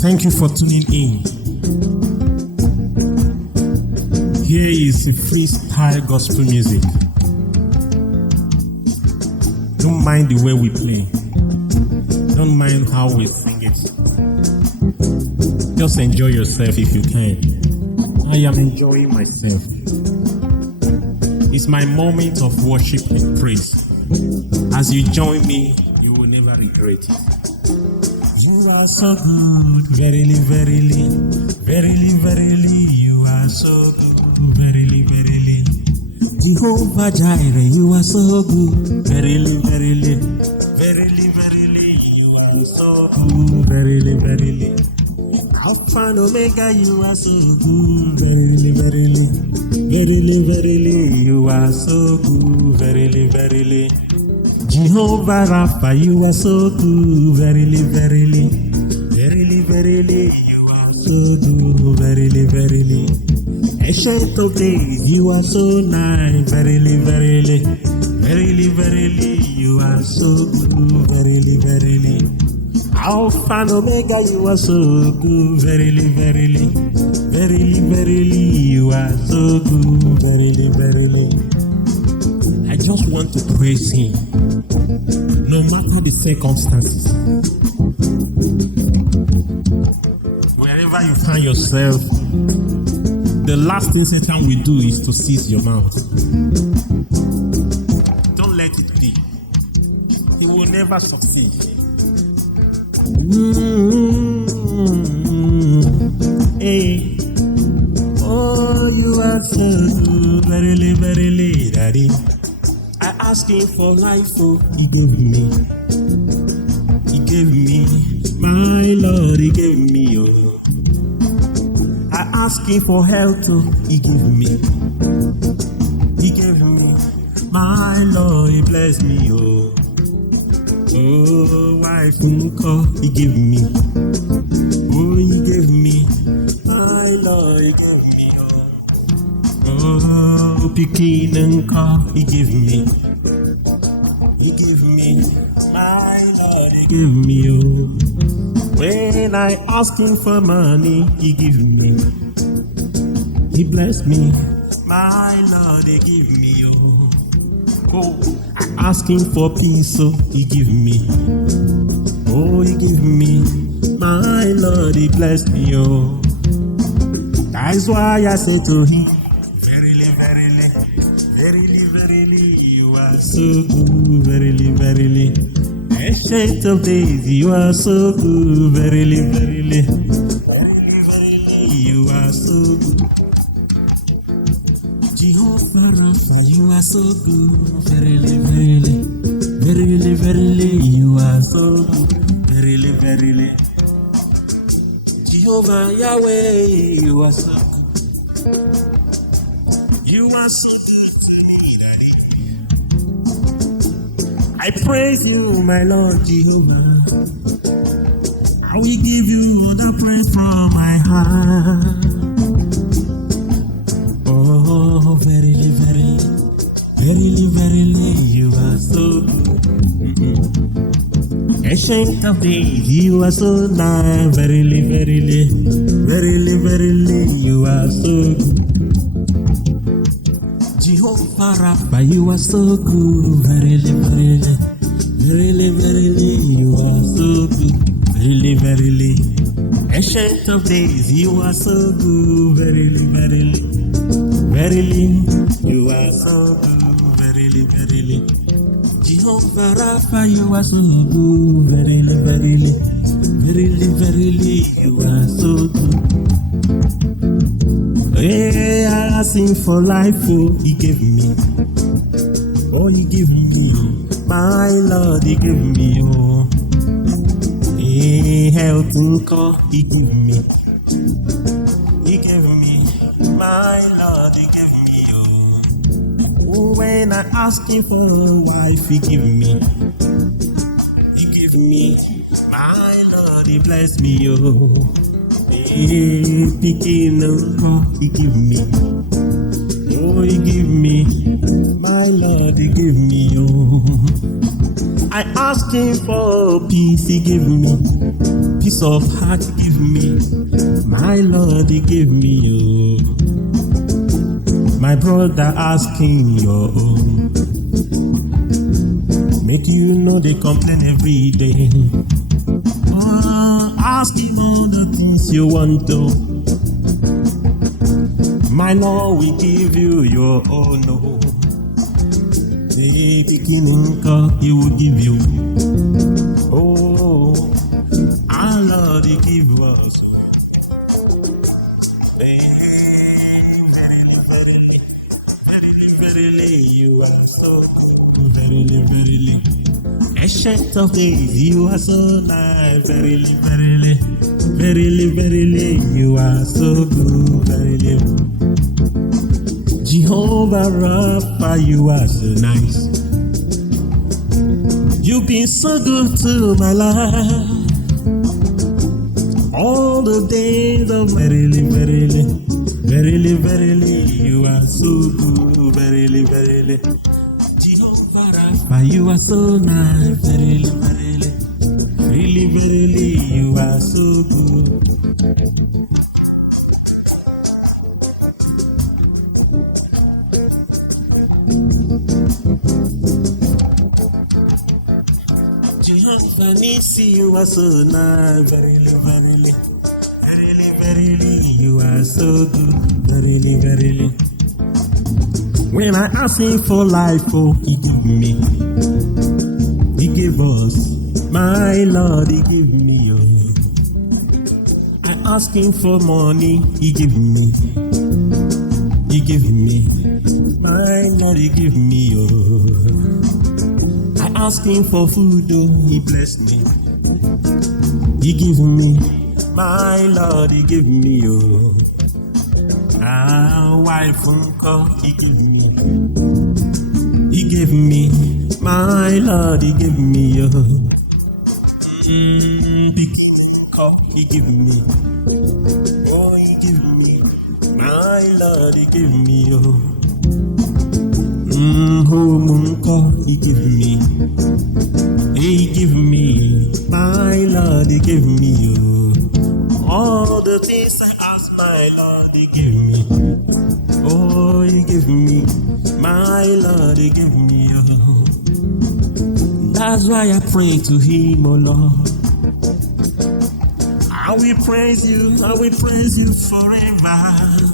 Thank you for tuning in. Here is the freestyle gospel music. Don't mind the way we play. Don't mind how we sing it. Just enjoy yourself if you can. I am enjoying myself. It's my moment of worship and praise. As you join me, you will never regret it. You are so good, verily, verily, verily, verily, you are so good, verily, verily. Jehova Jireh, you are so good, verily, verily, verily, verily, you are so good, verily, verily. Alpha and Omega, you are so good, verily, verily, verily, verily, you are so good, verily, verily. Jehova Rapha, you are so good, verily, verily, verily, verily, you are so good, verily, verily. Ancient of days, you are so nice, verily, verily, verily, verily, you are so good, verily, verily. Alpha and Omega, you are so good, verily, verily, verily, verily, you are so good, verily, verily. I just want to praise Him, no matter the circumstances. Wherever you find yourself, the last thing Satan will do is to seize your mouth. Don't let it be. He will never succeed. Hey. Oh, you are so good, verily, verily, daddy. I asked Him for life, oh, He gave me. He gave me, my Lord, He gave me, oh. I asked Him for health, oh, He gave me. He gave me, my Lord, He blessed me, oh. Oh, wife, He gave me. Oh, He gave me, my Lord, He gave me, oh. Oh, Pikin He gave me. He gave me, my Lord, He gave me, oh. When I ask Him for money, He gave me. He blessed me, my Lord, He gave me, oh. Oh, I ask Him for peace, so He gave me. Oh, He gave me, my Lord, He blessed me, oh. That's why I say to Him, verily, verily, verily, verily, you are so good, verily, verily. Ancient of days, you are so good, verily, verily, verily, you are so good. Jehova Rapha, you are so good, verily, verily, verily, verily, you are so good, verily, verily. Jehovah Yahweh, you are so good. You are so good to me, Daddy. I praise you, my Lord Jehovah. I will give you all the praise from my heart. Oh, verily, verily, verily, verily, you are so good. Ancient of days, you are so nice. Verily, verily, verily, verily, you are so good. Jehova Rapha, you are so good. Verily, verily, verily, verily, you are so good. Verily, verily. Ancient of days, you are so good. Verily, verily, verily, you are so good. Verily, verily. Jehova Rapha, you are so good. Verily, verily, verily, verily, you are so good. Hey, I asked Him for life, oh, He gave me. Oh, He gave me, my Lord, He gave me, oh. Hey, health to call, He gave me. He gave me, my Lord, He gave me, oh. Oh, when I asked Him for a wife, He gave me. He gave me, my Lord, He blessed me, oh. Hey, picking up, He gave me. Oh, He gave me, my Lord, He gave me, oh. I asked Him for peace, He gave me. peace of heart He give me. My Lord, He give me you. My brother asking your own. Make you know they complain every day. Oh, ask Him all the things you want to. My Lord will give you your own. Oh. The beginning He will give you. Oh, our Lord He give us. Verily, verily, verily, verily, you are so good. Verily, verily. Ancient of days, you are so nice. Verily, verily, verily, verily, you are so good. Verily. Jehova Rapha, you are so nice. You've been so good to my life. All the days of verily, verily, verily, verily, you are so good. Verily, verily. Jehova Rapha, you are so nice. Verily, verily, verily, verily, you are so good. Jehovah Nisi, you are so nice. Verily, verily, verily, verily, you are so good. Verily, verily. When I ask Him for life, oh, He give me. He gave us. My Lord, He give me. Oh. I ask Him for money, He give me. He give me. My Lord, He give me. Oh. Asking for food, oh, He blessed me. He give me, my Lord, He give me, oh. Wife uncle, He give me. He give me, my Lord, He give me, oh. Big uncle, He give me. Oh, He give me, my Lord, He give me, oh. Home uncle, He give me. He give me, my Lord, He give me you. All the things I ask, my Lord, He give me. Oh, He give me, my Lord, He give me you. That's why I pray to Him, oh Lord. I will praise you forever.